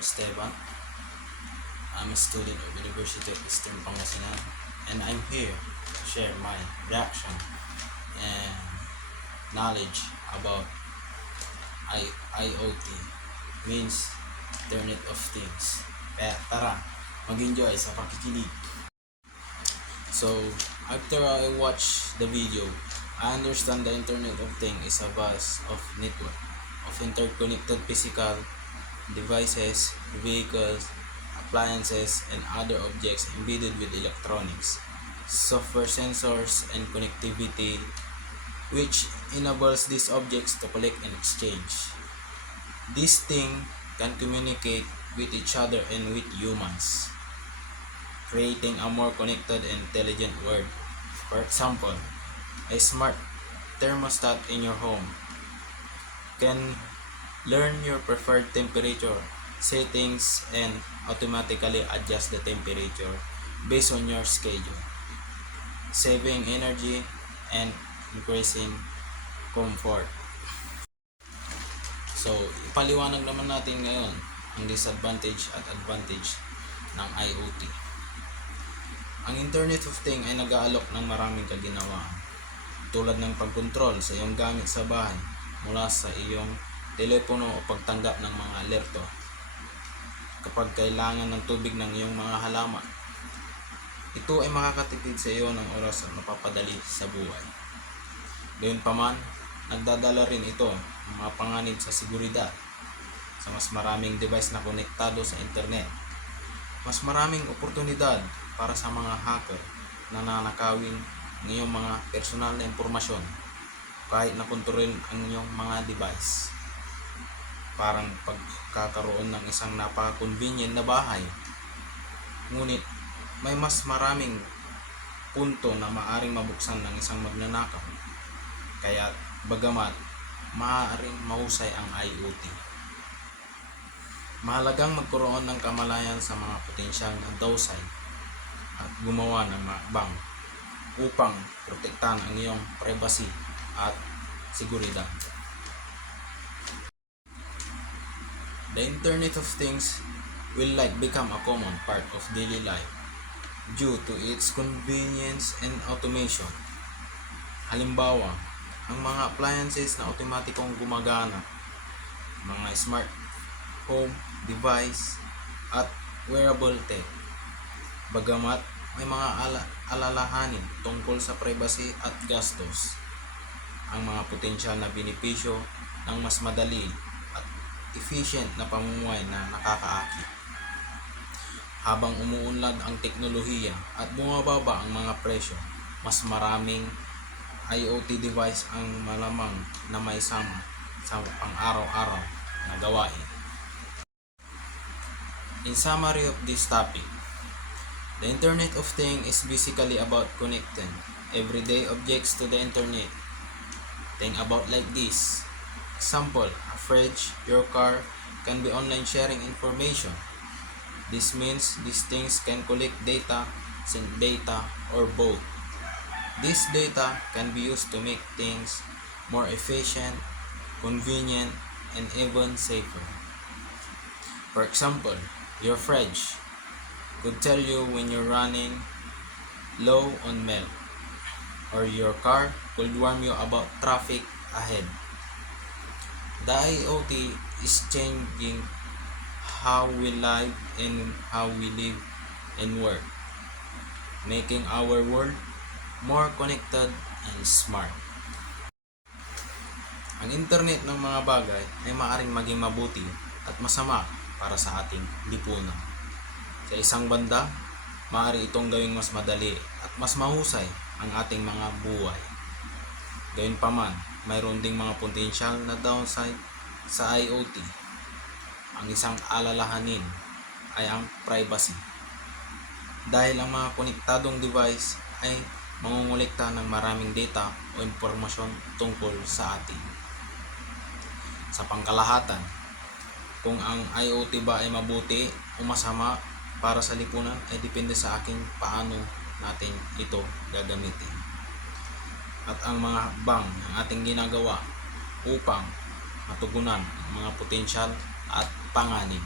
Esteban. I'm a student of University of Eastern Pangasinan, and I'm here to share my reaction and knowledge about IoT, means Internet of Things. Kaya tara, mag-enjoy sa pakikinig. So, after I watch the video, I understand the Internet of Things is a vast of network of interconnected physical devices, vehicles, appliances, and other objects embedded with electronics, software, sensors, and connectivity, which enables these objects to collect and exchange. These things can communicate with each other and with humans, creating a more connected and intelligent world. For example, a smart thermostat in your home can learn your preferred temperature settings and automatically adjust the temperature based on your schedule, saving energy and increasing comfort. So, ipaliwanag naman natin ngayon ang disadvantage at advantage ng IoT. Ang Internet of Things ay nag-aalok ng maraming kaginawaan, tulad ng pagkontrol sa iyong gamit sa bahay mula sa iyong telepono o pagtanggap ng mga alerto kapag kailangan ng tubig ng iyong mga halaman. Ito ay makakatipid sa iyo ng oras at mapapadali sa buhay. Gayunpaman, nagdadala rin ito ng mga panganib sa seguridad sa mas maraming device na konektado sa internet. Mas maraming oportunidad para sa mga hacker na nanakawin ng iyong mga personal na impormasyon kahit nakontrolin ang iyong mga device. Parang pagkakaroon ng isang napaka-convenient na bahay, ngunit may mas maraming punto na maaring mabuksan ng isang magnanakaw. Kaya bagamat maaaring mahusay ang IoT, mahalagang magkaroon ng kamalayan sa mga potensyal na downside at gumawa ng bang upang protektahan ang iyong privacy at seguridad. The Internet of Things will become a common part of daily life due to its convenience and automation. Halimbawa, ang mga appliances na otomatikong gumagana, mga smart home device at wearable tech. Bagamat may mga alalahanin tungkol sa privacy at gastos, ang mga potensyal na benepisyo ng mas madali at efficient na pamumuhay na nakakaakit. Habang umuunlad ang teknolohiya at bumababa ang mga presyo, mas maraming IoT device ang malamang na may sama sa pang-araw-araw na gawain. In summary of this topic, the Internet of Things is basically about connecting everyday objects to the internet. Think about like this. Example, a fridge, your car can be online sharing information. This means these things can collect data, send data, or both. This data can be used to make things more efficient, convenient, and even safer. For example, your fridge could tell you when you're running low on milk, or your car could warn you about traffic ahead. The IoT is changing how we live and how we live and work, making our world more connected and smart. Ang internet ng mga bagay ay maaaring maging mabuti at masama para sa ating lipunan. Sa isang banda, maaari itong gawing mas madali at mas mahusay ang ating mga buhay. Gayunpaman, mayroon ding mga potensyal na downside sa IoT. Ang isang alalahanin ay ang privacy, dahil ang mga konektadong device ay mangungulekta ng maraming data o impormasyon tungkol sa atin. Sa pangkalahatan, kung ang IoT ba ay mabuti o masama para sa lipunan ay depende sa aking paano natin ito gagamitin at ang mga hakbang ng ating ginagawa upang matugunan ang mga potensyal at panganib